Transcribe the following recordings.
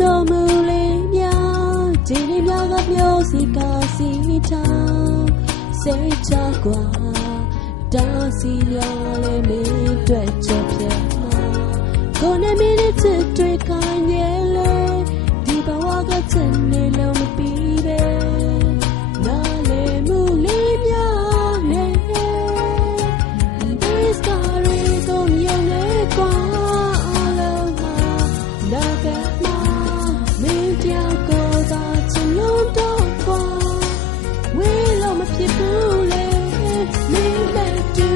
တော်မူလေးများဒီလေးများကမျိုးစီကားစီထားစိတ်ချကွာတာစီရောလေးမင်းတွေ့ချက်ပြကိုနေမင်းတဲ့တွေ့ခိုင်းရလေဒီဘဝကချင်နေလို့မပြီးပဲနားလေမှုလေးများလေဒီစကားတွေကိုမြင်နေကွာအလုံးဟာဒါကမှမင်းပြောက်ကိုသာချင်လို့တော့ကွာဝေးလို့မဖြစ်ဘူးလေမင်းနဲ့တူ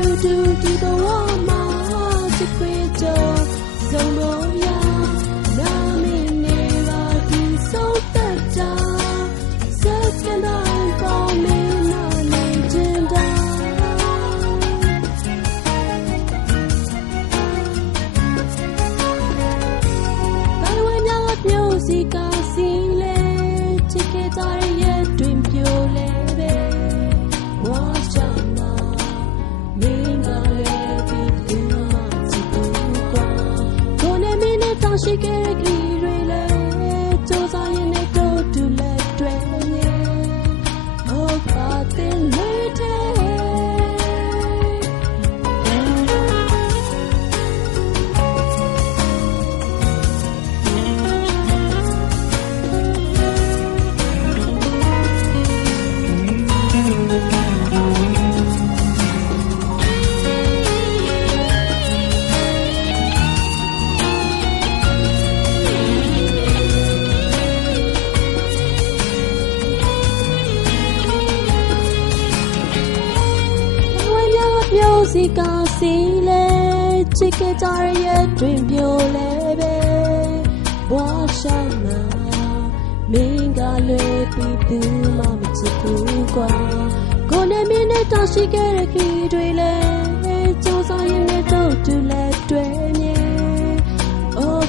ဒီဘဝမှာချစ်ခွေတော့ဆုံးလို့ရနာမည်နေပါဒီဆုံးတတ်တာစက်ကန်တိုင်းပေါ်မင်းနာနေချင်တာဘယ်ဝင်များမျိုးစီကားစီလေချစ်ခဲ့ကြရဲ့တွင်ပြိုလေပဲဝါချနာမင်းကလည်းပြီးသူမှချစ်ဘူးကွာကိုနေမင်းနဲ့တောင်းရှိခဲ့တဲ့ကလေးတွေလည်းစူးစမ်းရင်လည်းတို့တူလက်တွေ့ရဲ့ဟုတ်ပါတဲ့လေတဲ့မျိုးစီကားစီလေချစ်ခဲ့ကြရဲ့တွင်ပြိုလေပဲဘွားရှောင်းမှာမင်းကလည်းပြီးသူမှမချစ်ဘူးကွာကိုနေမင်းနဲ့တောင်းရှိခဲ့တဲ့ခီးတွေလည်းစူးစမ်းရင်လည်းတို့တူလက်တွေ့မြဲ Oh,